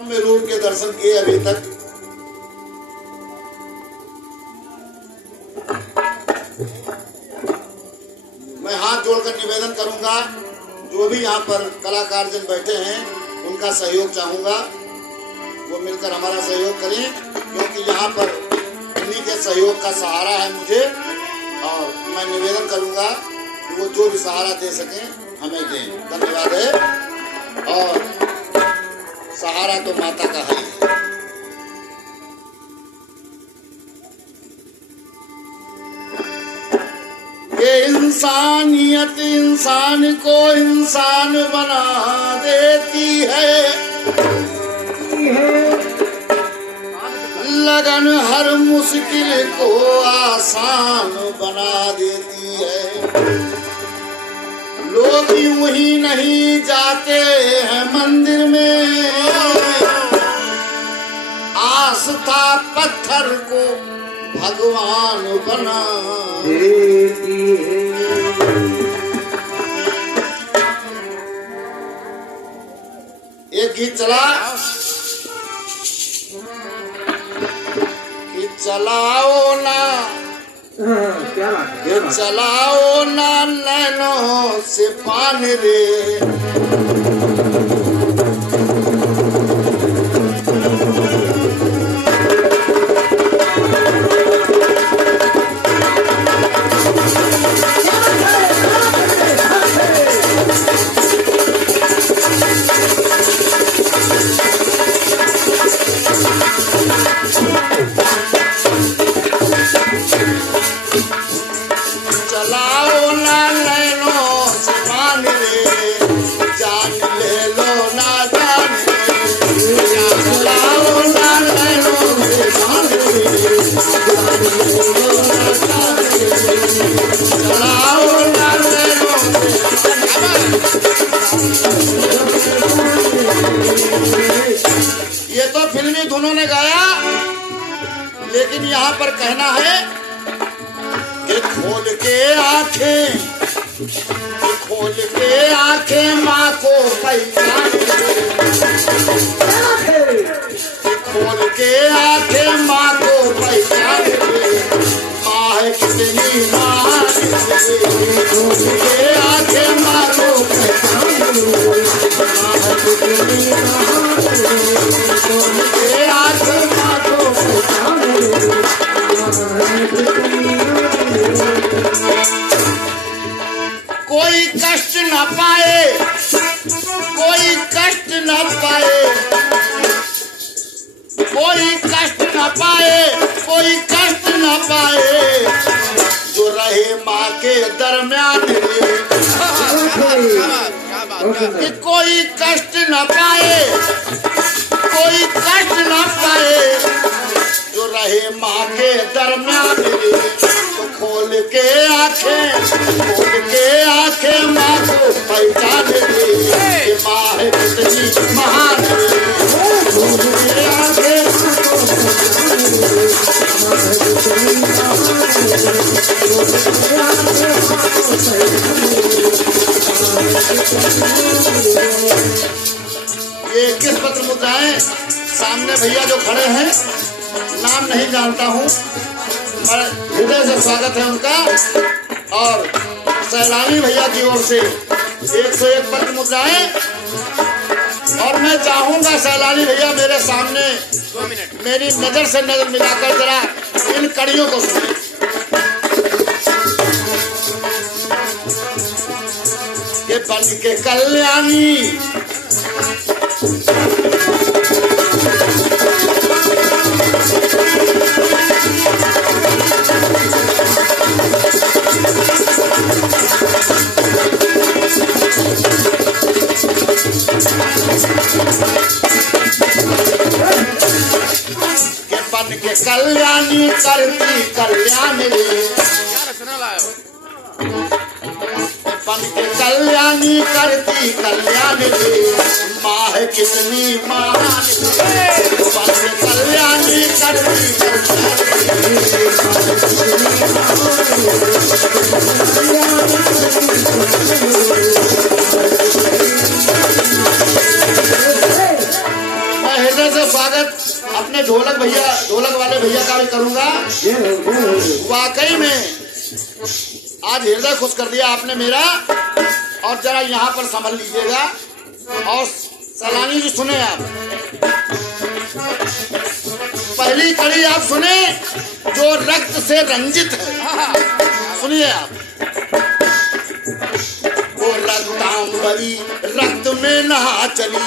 में रूप के दर्शन किए अभी तक। मैं हाथ जोड़कर निवेदन करूंगा, जो भी यहाँ पर कलाकार जन बैठे हैं उनका सहयोग चाहूंगा, वो मिलकर हमारा सहयोग करें, क्योंकि यहाँ पर इन्हीं के सहयोग का सहारा है मुझे। और मैं निवेदन करूंगा कि वो जो भी सहारा दे सकें हमें दें। धन्यवाद है। और सहारा तो माता का है। ये इंसानियत इंसान को इंसान बना देती है, लगन हर मुश्किल को आसान बना देती है। लोग यूं ही नहीं जाते हैं मंदिर में, आस्था पत्थर को भगवान बना देती है। एक गीत चला कि चलाओ ना, ये चलाओ ना नैनों से पान रे। चलाओ ना नैनों से पान रे, जान ले लो ना जान रे। चलाओ ना नैनों से पान रे, जान ले लो ना जान रे। चलाओ ना नैनों से। ये तो फिल्मी धुनों ने गाया, लेकिन यहाँ पर कहना है कि खोल के आंखें, खोल के आंखें माँ को पहचान ले, खोल के आंखें माँ को पहचान ले। माँ है कितनी महान, खोल के आंखें माँ को पहचान ले। माँ है कितनी महान, खोल के आंखें माँ को पहचान ले। कोई कष्ट न पाए, कोई कष्ट न पाए, कोई कष्ट न पाए, कोई कष्ट न पाए, जो रहे माँ के दरम्यान रे। कि कोई कष्ट न पाए, कोई कष्ट न पाए, जो रहे माँ के दरम्यान रे। तो खोल के आंखें, खोल के आंखें माँ को पहचान ले, कि माँ है कितनी महान रे। खोल के आंखें ये किस पत्र मुद्राएं सामने भैया जो खड़े हैं, नाम नहीं जानता हूँ, मैं हृदय से स्वागत है उनका। और सैलानी भैया की ओर से 101 पत्र मुद्राएं। और मैं चाहूंगा सैलानी भैया मेरे सामने मेरी नजर से नजर मिलाकर जरा इन कड़ियों को सुने। ये बन के कल्याणी के कल्याणी करती कल्याण रे। बन के कल्याणी करती कल्याण रे, माँ है कितनी महान रे। बन के कल्याणी करती कल्याण रे। हृदय से स्वागत अपने ढोलक वाले भैया का भी करूंगा। वाकई में आज हृदय खुश कर दिया आपने मेरा। और जरा यहाँ पर संभल लीजिएगा और सलानी जी सुने आप। पहली कड़ी आप सुने जो रक्त से रंजित है, सुनिए आप। वो रक्तांबरी रक्त में नहा चली,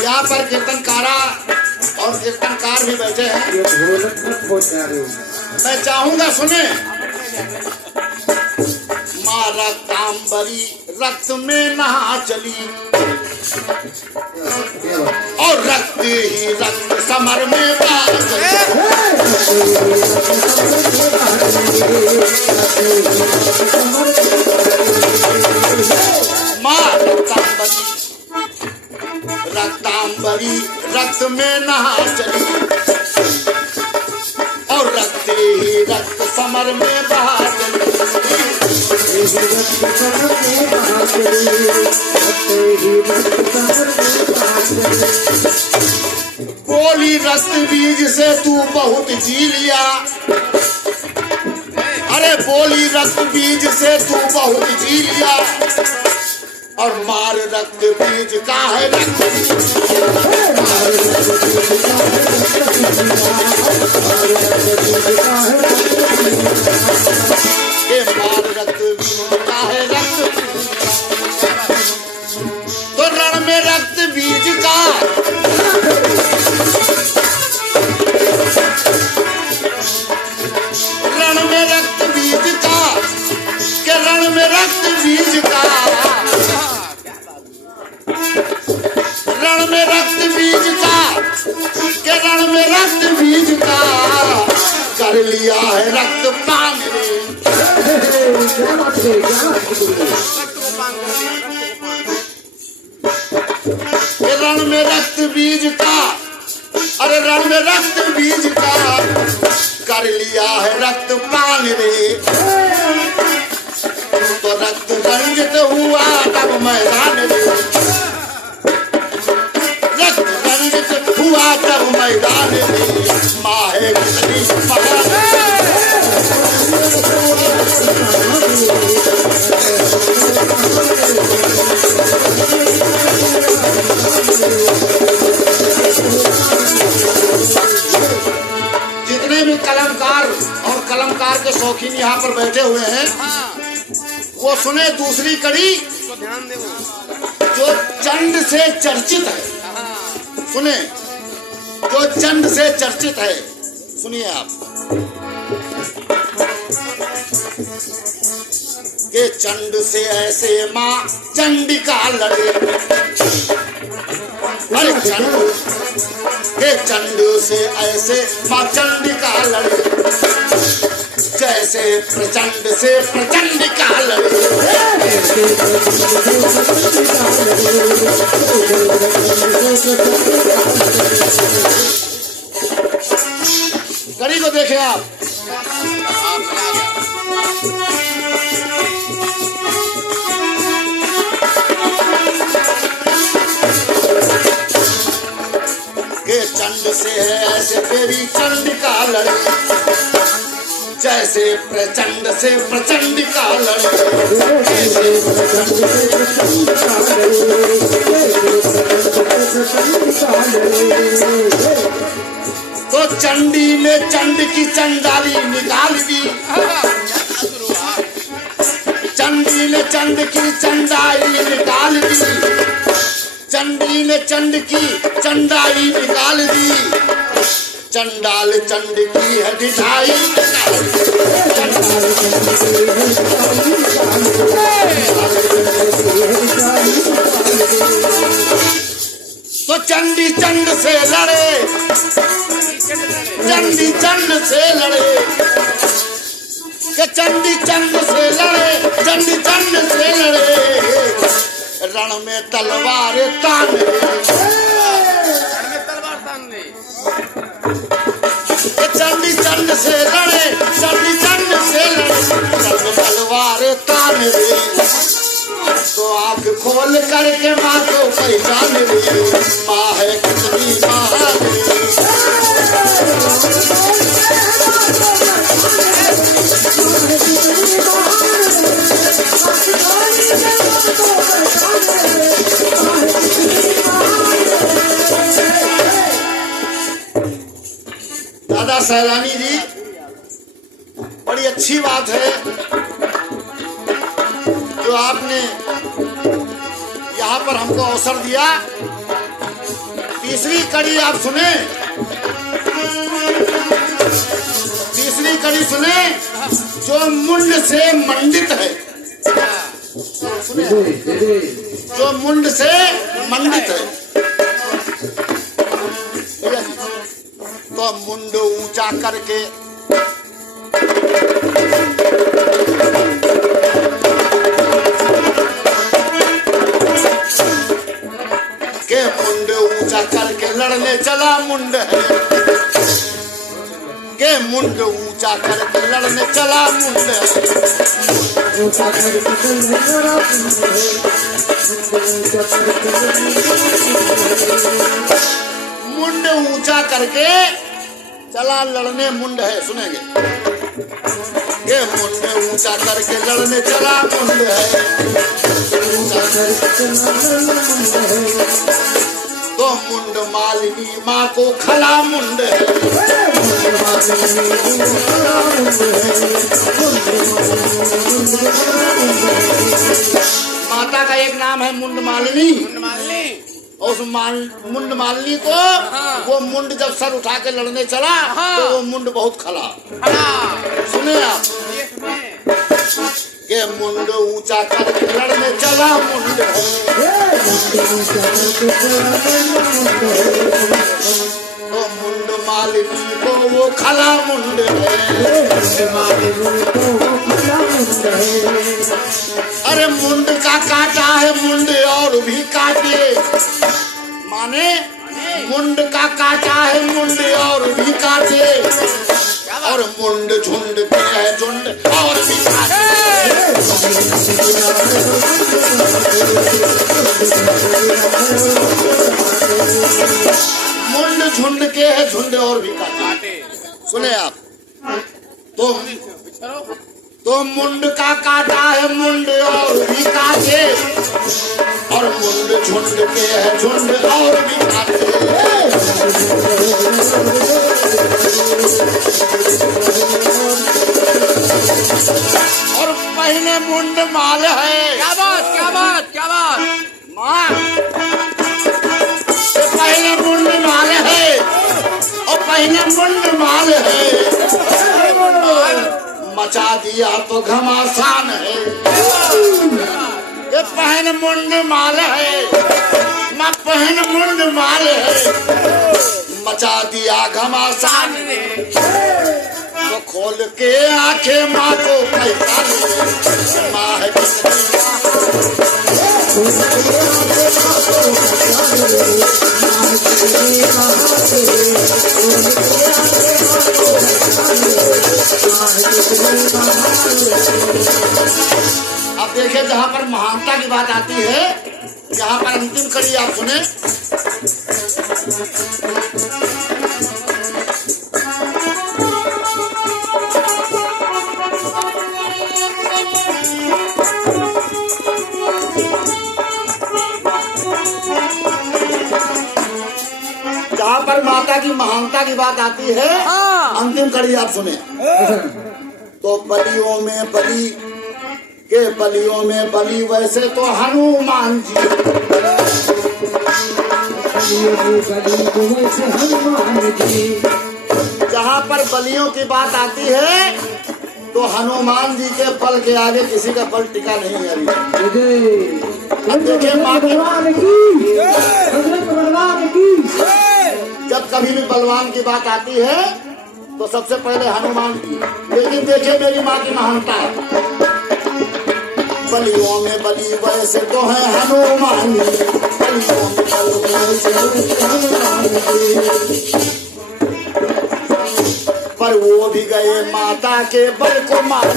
यहाँ पर कीर्तनकारा और कीर्तनकार भी बैठे हैं। मैं चाहूंगा सुने। माँ रक्तांबरी रक्त में नहा चली और रक्त ही रक्त समर में बहा चली। माँ रक्तांबरी रक्त में नहा चली और रक्त ही रक्त समर में बहा चली। बोली रक्त बीज से तू बहुत जी लिया, अरे बोली रक्त बीज से तू बहुत जी लिया और मार रक्त बीज का है रक्त के मार रक्त बीज का है रक्त। तो रण में रक्त बीज का रण में रक्त बीज का के रण में रक्त बीज का रण में रक्त बीज का के रण में रक्त बीज का कर लिया है रक्त पान के रण में रक्त बीज का, अरे रण में रक्त बीज का कर लिया है रक्त पान रे। तो रक्त रंजित हुआ तब मैदान रे, हुआ तब मैदान में माहे कितनी जितने भी कलमकार और कलमकार के शौकीन यहाँ पर बैठे हुए हैं वो सुने दूसरी कड़ी जो चंड से चर्चित है। सुने जो चंड से चर्चित है, सुनिए आप। के चंड से ऐसे माँ चंडिका लड़े, अरे चंड के चंड से ऐसे माँ चंडिका लड़े जैसे प्रचंड से प्रचंडिका लड़े। कड़ी को देखें आप। के चंड से है ऐसे तेरी चंडिका लड़े जैसे प्रचंड से प्रचंडिका लड़े। तो चंडी ने चंड की चंडाली निकाल दी, चंडी ने चंड की चंडाई निकाल दी, चंडी ने चंड की चंडाई निकाल दी। चंडाल चंड की है ढिठाई तो चंडी चंड से लड़े, चंडी चंड से लड़े, के चंडी चंड से लड़े चंड चंड से लड़े रण में तलवार ताने चंडी चंड से लड़े चंडी चंड से लड़े रण में तलवार ताने तो आंख खोल करके माँ को पहचान रे माँ है कितनी महान दादा सैलानी जी, बड़ी अच्छी बात है जो आपने यहाँ पर हमको अवसर दिया। तीसरी कड़ी आप सुने, तीसरी कड़ी सुने जो मुंड से मंडित है, सुने जो मुंड से मंडित है तो मुंड ऊंचा करके मुंड ऊंचा करके लड़ने चला मुंड है के मुंड ऊंचा करके लड़ने चला मुंड है मुंड ऊंचा करके चला लड़ने मुंड है। सुनेंगे ये मुंड ऊंचा करके लड़ने चला मुंड है तो मुंड मालिनी माँ को खला मुंड है माता का एक नाम है मुंड मालिनी। और उस मुंड मालिनी को वो मुंड जब सर उठा के लड़ने चला तो वो मुंड बहुत खला। सुने आप ये मुंड ऊंचा करके लड़ने चला मुंड तो मुंड मालिनी को वो खला मुंड अरे मुंड का काटा है मुंड और भी काटे माने मुंड का काटा है मुंड और भी काटे और मुंड झुंड पे है झुंड और भी काटे मुंड झुंड के है झुंड और भी काटे। सुने आप तो मुंड का काटा है मुंड और भी काटे और मुंड झुंड के है झुंड और भी काटे और पहले मुंड माल है। क्या बात क्या बात क्या बात माँ पहले मुंड माल है और पहले मुंड माल है मचा दिया तो घमासान है ये पहन मुंड माल है माँ पहन मुंड माल है मचा दिया घमासान तो खोल के आंखें माँ को पहचान माँ है अब देखिए जहाँ पर महानता की बात आती है यहाँ पर अंतिम कड़ी आप सुने जहाँ पर माता की महानता की बात आती है अंतिम कड़ी आप सुने तो बलियों में बलि के बलियों में बलि वैसे तो हनुमान जी जहाँ पर बलियों की बात आती है तो हनुमान जी के बल के आगे किसी का बल टिका नहीं है। अब देखिए जब कभी भी बलवान की बात आती है तो सबसे पहले हनुमान जी। लेकिन देखिए मेरी माँ की महानता बलियों में बली वैसे तो है हनुमान जी, बलियों में बली वैसे तो है हनुमान जी। पर वो भी गए माता के बल को मान,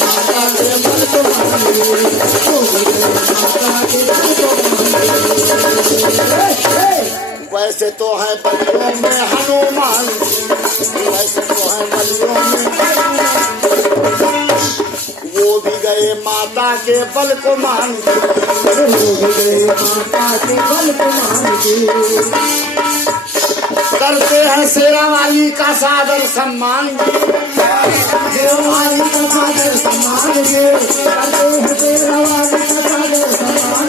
माता के बल को मान, वैसे तो है बलियों में हनुमान, वैसे तो है बलियों में हनुमान। वो भी गए माता के बल को मान, वो भी गए माता के बल को मान। करते हैं शेरा वाली का सादर सम्मान, शेरा वाली का सादर सम्मान, करते हैं शेरा वाली का सादर सम्मान।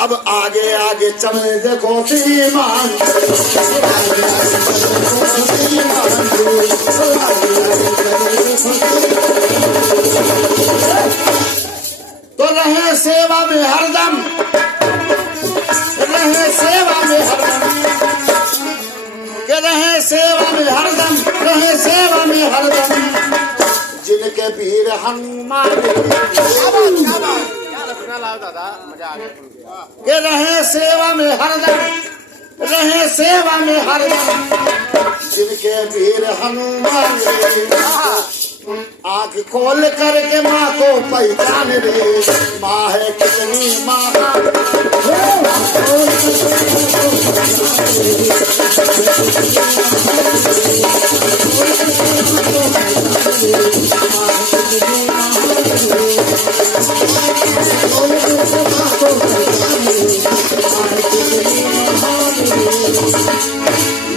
अब आगे आगे चले देखो श्रीमान, तो रहे सेवा में हरदम, रहे सेवा में हरदम, के रहे सेवा में हरदम, रहे सेवा में हरदम, जिनके वीर हनुमान के रहे सेवा में हरदम, रहे सेवा में हरदम, जिनके वीर हनुमान। आँख खोल करके माँ को पहचान रे, माँ है कितनी महान।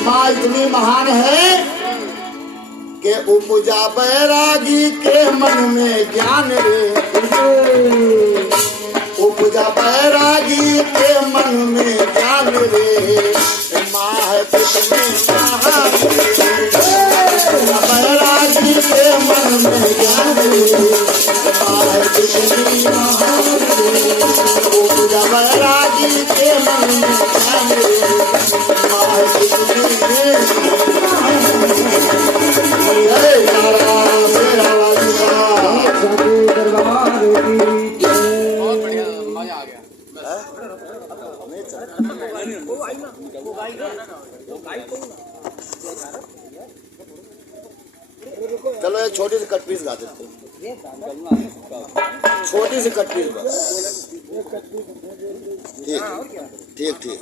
माँ इतनी महान है के उपजा बैरागी के मन में ज्ञान रे, उपजा बैरागी के मन में ज्ञान रे, माँ है कितनी महान। बैरागी के मन में ज्ञान रे, माँ है कितनी महान। उपजा बैरागी के मन में ज्ञान रे, माँ है कितनी महान। चलो एक छोटी सी कट पीस गा देते हैं, छोटी सी कट पीस बस। ठीक ठीक ठीक।